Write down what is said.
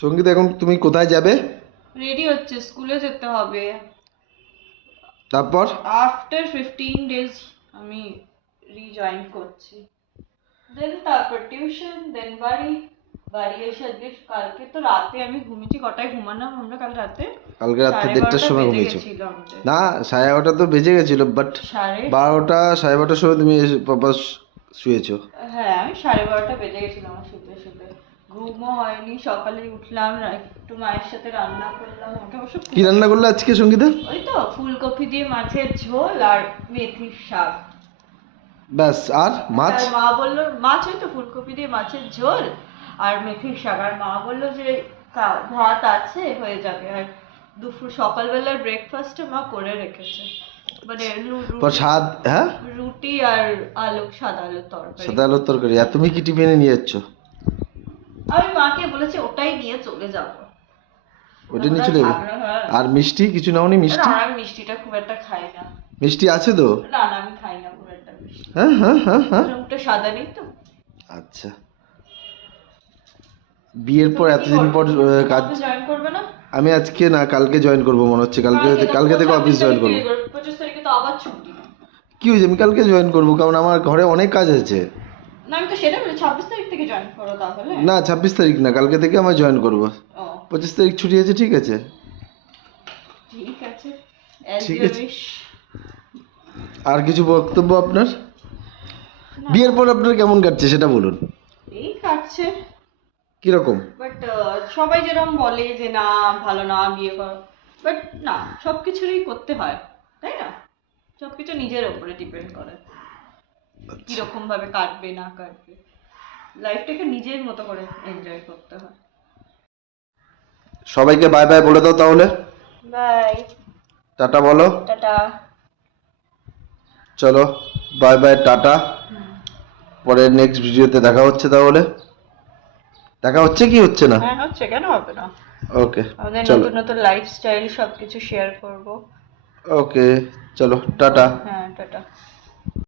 সঙ্গীত, এখন তুমি কোথায় যাবে? রেডি হচ্ছে, স্কুলে যেতে হবে। তারপর আফটার 15 ডেজ আমি রিজয়েন করছি। দেন তারপর টিউশন, দেন বাড়ি। বাড়ি এসে আজকে কালকে তো রাতে আমি ঘুমিয়েছি। কটায় ঘুমালাম আমরা কাল রাতে? কালকে রাত্রে 1:30টার 12:30 সময় বেজে ঘুমিয়েছো? গেছিল আমাদের। না, 11:30 তো বেজে গেছিল, বাট সাড়ে 12টা 12:30টার সময় তুমি বাবা শুয়েছো। হ্যাঁ, আমি 12:30 বেজে গেছিল আমার শুতে শুতে। ঘুমও হয়নি, সকালে উঠলাম, একটু মায়ের সাথে রান্না করলাম। ওটা অবশ্য কি রান্না করলে আজকে সঙ্গীতা? ওই তো ফুলকপি দিয়ে মাছের ঝোল আর মেথির শাক। ব্যাস, আর মাছ? আর মা বললো মাছ, ওই তো ফুলকপি দিয়ে মাছের ঝোল আর মেথির শাক। আর মা বললো যে ভাত আছে, হয়ে যাবে। আর দুপুর সকালবেলার ব্রেকফাস্টে মা করে রেখেছে, মানে স্বাদ, হ্যাঁ, রুটি আর সাদা আলুর তরকারি। সাদা আলুর তরকারি। আর তুমি কি টিফিনে নিয়ে যাচ্ছ? আমি মাকে বলেছি ওটাই নিয়ে চলে যাবো। ওটা নিয়ে চলে যাবে? আর মিষ্টি কিছু নাওনি? মিষ্টি? না, আমি মিষ্টিটা খুব একটা খাই না। মিষ্টি আছে তো? না না, আমি খাই না খুব একটা মিষ্টি। হ্যাঁ হ্যাঁ হ্যাঁ হ্যাঁ। ওটা সাদা নেই তো। আচ্ছা, বিয়ের পর এতদিন পর কাজ জয়েন করবে না? আমি আজকে না, কালকে জয়েন করবো মনে হচ্ছে। কালকে থেকে অফিস জয়েন করবো। 25 তারিখে তো আবার ছুটি। কি হয়েছে, আমি কালকে জয়েন করবো, কারণ আমার ঘরে অনেক কাজ আছে। না, আমি তো সেটা বলি 26 তারিখ থেকে জয়েন করো তাহলে। না, 26 তারিখ না, কালকে থেকে আমার জয়েন করবো। ও 25 তারিখ ছুটি আছে, ঠিক আছে? ঠিক আছে, ঠিক আছে। আর কিছু বক্তব্য আপনার? না, বিয়ের পর আপনার কেমন কাটছে সেটা বলুন। এই কাটছে। কিরকম? বাট সবাই যেরকম বলে যে না ভালো না বিয়ে কর, বাট না, সবকিছুরই করতে হয়, তাই না? সবকিছু নিজের উপরে ডিপেন্ড করে কিরকম ভাবে কাটবে না কাটবে। লাইফটাকে নিজের মতো করে এনজয় করতে হয়। সবাইকে বাই বাই বলে দাও তাহলে। বাই। টাটা বলো। টাটা। চলো, বাই বাই, টাটা। পরের নেক্সট ভিডিওতে দেখা হচ্ছে তাহলে। দেখা হচ্ছে কি হচ্ছে না? হ্যাঁ হচ্ছে, কেন হবে না? ওকে, আমাদের চলো। নতুন নতুন লাইফস্টাইল সবকিছু শেয়ার করব। ওকে, চলো, টাটা। হ্যাঁ, টাটা।